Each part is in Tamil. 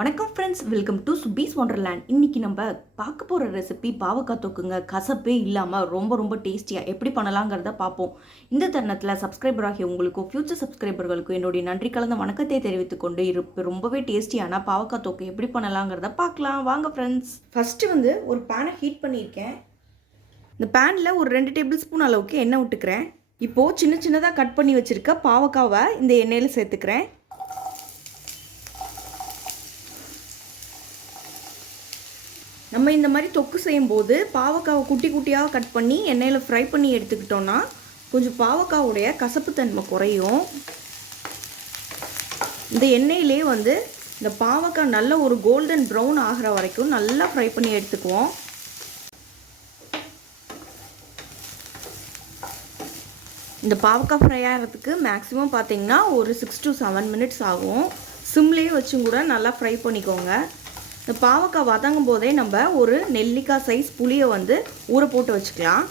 வணக்கம் ஃப்ரெண்ட்ஸ், வெல்கம் டு சுபீஸ் ஒண்டர்லேண்ட். இன்றைக்கி நம்ம பார்க்க போகிற ரெசிபி பாவக்காய் தொக்குங்க. கசப்பே இல்லாமல் ரொம்ப டேஸ்டியாக எப்படி பண்ணலாங்கிறத பார்ப்போம். இந்த தருணத்தில் சப்ஸ்கிரைபர் ஆகிய உங்களுக்கும் ஃப்யூச்சர் சப்ஸ்கிரைபர்களுக்கும் என்னுடைய நன்றி கலந்த வணக்கத்தை தெரிவித்துக்கொண்டு ரொம்பவே டேஸ்டியான பாவக்காய் தொக்கு எப்படி பண்ணலாங்கிறத பார்க்கலாம். வாங்க ஃப்ரெண்ட்ஸ். ஃபஸ்ட்டு ஒரு பேனை ஹீட் பண்ணியிருக்கேன். இந்த பேனில் ஒரு 2 டேபிள் ஸ்பூன் அளவுக்கு எண்ணெய் விட்டுக்கிறேன். இப்போது சின்னதாக கட் பண்ணி வச்சுருக்க பாவக்காவை இந்த எண்ணெயில் சேர்த்துக்கிறேன். நம்ம இந்த மாதிரி தொக்கு செய்யும்போது பாவக்காவை குட்டியாக கட் பண்ணி எண்ணெயில் ஃப்ரை பண்ணி எடுத்துக்கிட்டோன்னா கொஞ்சம் பாவக்காவுடைய கசப்புத்தன்மை குறையும். இந்த எண்ணெயிலே இந்த பாவக்காய் நல்ல ஒரு கோல்டன் ப்ரௌன் ஆகிற வரைக்கும் நல்லா ஃப்ரை பண்ணி எடுத்துக்குவோம். இந்த பாவக்காய் ஃப்ரை ஆகிறதுக்கு மேக்ஸிமம் பார்த்திங்கன்னா ஒரு 6 to 7 மினிட்ஸ் ஆகும். சிம்லேயே வச்சும் கூட நல்லா ஃப்ரை பண்ணிக்கோங்க. இந்த பாவக்காய் வதங்கும் போதே நம்ம ஒரு நெல்லிக்காய் சைஸ் புளியை ஊற போட்டு வச்சுக்கலாம்.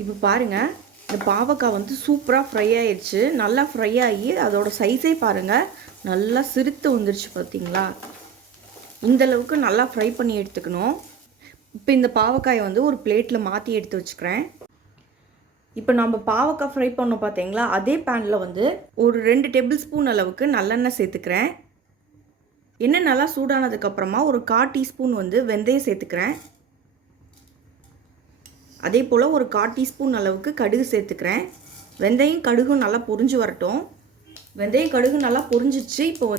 இப்போ பாருங்கள், இந்த பாவக்காய் சூப்பராக ஃப்ரை ஆயிடுச்சு. நல்லா ஃப்ரை ஆகி அதோட சைஸே பாருங்கள், நல்லா சிறுத்து வந்துருச்சு. பார்த்தீங்களா, இந்தளவுக்கு நல்லா ஃப்ரை பண்ணி எடுத்துக்கணும். இப்போ இந்த பாவக்காயை ஒரு பிளேட்டில் மாற்றி எடுத்து வச்சுக்கிறேன். இப்போ நம்ம பாவக்காய் ஃப்ரை பண்ணோம் பார்த்தீங்களா, அதே பேனில் ஒரு 2 டேபிள் ஸ்பூன் அளவுக்கு நல்லெண்ணெய் சேர்த்துக்கிறேன். எண்ணெய் நல்லா சூடானதுக்கப்புறமா ஒரு 1/4 டீஸ்பூன் வெந்தயம் சேர்த்துக்கிறேன். அதே போல் ஒரு 1/4 டீஸ்பூன் அளவுக்கு கடுகு சேர்த்துக்கிறேன். வெந்தயம் கடுகும் நல்லா பொரிஞ்சு வரட்டும். வெந்தயம் கடுகு நல்லா பொரிஞ்சிச்சு. இப்போ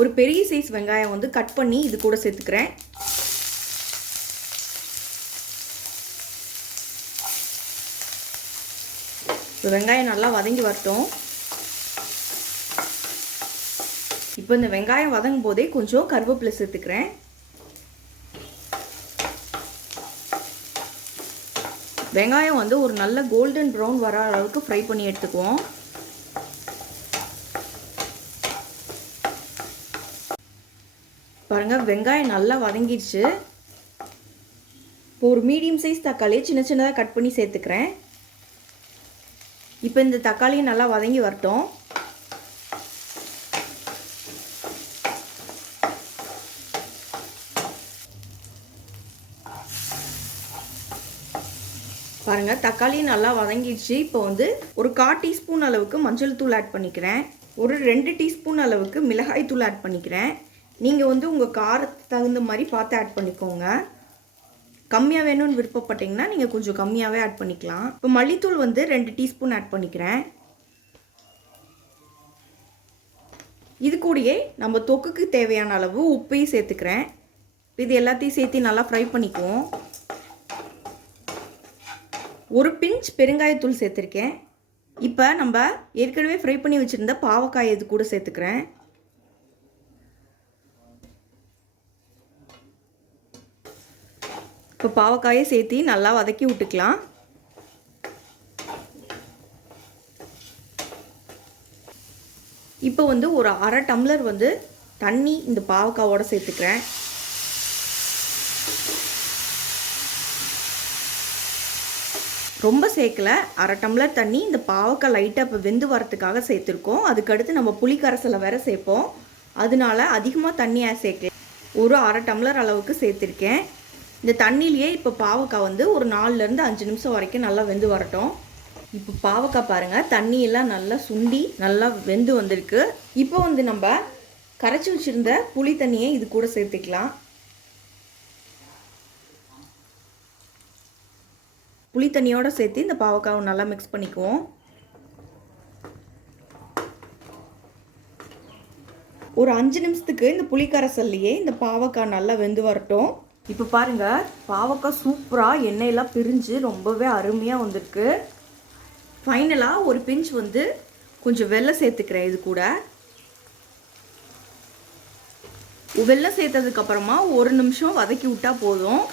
ஒரு பெரிய சைஸ் வெங்காயம் கட் பண்ணி இது கூட சேர்த்துக்கிறேன். இப்போ வெங்காயம் நல்லா வதங்கி வரட்டும். இப்போ இந்த வெங்காயம் வதங்கும் போதே கொஞ்சம் கருவேப்பிலை சேர்த்துக்கிறேன். வெங்காயம் ஒரு நல்ல கோல்டன் ப்ரௌன் வர அளவுக்கு ஃப்ரை பண்ணி எடுத்துக்குவோம். பாருங்கள், வெங்காயம் நல்லா வதங்கிடுச்சு. இப்போ ஒரு மீடியம் சைஸ் தக்காளியை சின்னதாக கட் பண்ணி சேர்த்துக்கிறேன். இப்போ இந்த தக்காளியும் நல்லா வதங்கி வரட்டும். பாருங்கள், தக்காளி நல்லா வதங்கிடுச்சு. இப்போ ஒரு 1/4 டீஸ்பூன் அளவுக்கு மஞ்சள் தூள் ஆட் பண்ணிக்கிறேன். ஒரு 2 டீஸ்பூன் அளவுக்கு மிளகாய் தூள் ஆட் பண்ணிக்கிறேன். நீங்கள் உங்கள் காரத்துக்கு தகுந்த மாதிரி பார்த்து ஆட் பண்ணிக்கோங்க. கம்மியாக வேணும்னு விருப்பப்பட்டிங்கன்னா நீங்கள் கொஞ்சம் கம்மியாகவே ஆட் பண்ணிக்கலாம். இப்போ மல்லித்தூள் 2 டீஸ்பூன் ஆட் பண்ணிக்கிறேன். இது கூடயே நம்ம தொக்குக்கு தேவையான அளவு உப்பையும் சேர்த்துக்கிறேன். இது எல்லாத்தையும் சேர்த்து நல்லா ஃப்ரை பண்ணிக்குவோம். ஒரு பிஞ்ச் பெருங்காயத்தூள் சேர்த்துருக்கேன். இப்போ நம்ம ஏற்கனவே ஃப்ரை பண்ணி வச்சுருந்த பாவக்காய் இது கூட சேர்த்துக்கிறேன். இப்போ பாவக்காயை சேர்த்து நல்லா வதக்கி விட்டுக்கலாம். இப்போ ஒரு 1/2 டம்ளர் தண்ணி இந்த பாவக்காவோட சேர்த்துக்கிறேன். ரொம்ப சேர்க்கல, 1/2 டம்ளர் தண்ணி. இந்த பாவக்காய் லைட்டாக இப்போ வெந்து வரத்துக்காக சேர்த்துருக்கோம். அதுக்கடுத்து நம்ம புளி கரைசலை வேறு சேர்ப்போம். அதனால அதிகமாக தண்ணியாக சேர்க்க ஒரு 1/2 டம்ளர் அளவுக்கு சேர்த்துருக்கேன். இந்த தண்ணியிலேயே இப்போ பாவக்காய் ஒரு 4லேருந்து 5 நிமிஷம் வரைக்கும் நல்லா வெந்து வரட்டும். இப்போ பாவக்காய் பாருங்கள், தண்ணியெல்லாம் நல்லா சுண்டி நல்லா வெந்து வந்திருக்கு. இப்போ நம்ம கரைச்சி வச்சுருந்த புளி தண்ணியை இது கூட சேர்த்துக்கலாம். புளி தண்ணியோடு சேர்த்து இந்த பாவக்காவை நல்லா மிக்ஸ் பண்ணிக்குவோம். ஒரு 5 நிமிஷத்துக்கு இந்த புளி கரைசல்லையே இந்த பாவக்காய் நல்லா வெந்து வரட்டும். இப்போ பாருங்கள், பாவக்காய் சூப்பராக எண்ணெயெல்லாம் பிரிஞ்சு ரொம்பவே அருமையாக வந்திருக்கு. ஃபைனலாக ஒரு பிஞ்ச் கொஞ்சம் வெல்லம் சேர்த்துக்கிறேன். இது கூட வெல்லம் சேர்த்ததுக்கப்புறமா 1 நிமிஷம் வதக்கி விட்டால் போதும்.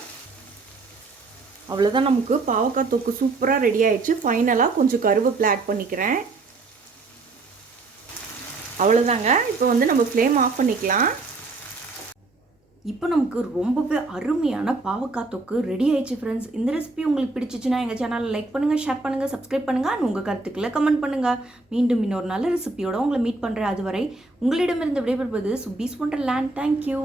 அவ்வளோதான், நமக்கு பாவக்காய் தொக்கு சூப்பராக ரெடி ஆயிடுச்சு. ஃபைனலாக கொஞ்சம் கருவேப்பிலை ஆட் பண்ணிக்கிறேன். அவ்வளோதாங்க. இப்போ நம்ம ஃப்ளேம் ஆஃப் பண்ணிக்கலாம். இப்போ நமக்கு ரொம்பவே அருமையான பாவக்காய் தொக்கு ரெடி ஆயிடுச்சு ஃப்ரெண்ட்ஸ். இந்த ரெசிபி உங்களுக்கு பிடிச்சிச்சுன்னா எங்கள் சேனலில் லைக் பண்ணுங்கள், ஷேர் பண்ணுங்கள், சப்ஸ்கிரைப் பண்ணுங்கள் அண்ட் உங்கள் கருத்துக்களை கமெண்ட் பண்ணுங்கள். மீண்டும் இன்னொரு நல்ல ரெசிபியோட உங்களை மீட் பண்ணுறேன். அதுவரை உங்களிடமிருந்து விடைபெறுவது சுபீஸ் ஒண்டர்லேண்ட். தேங்க்யூ.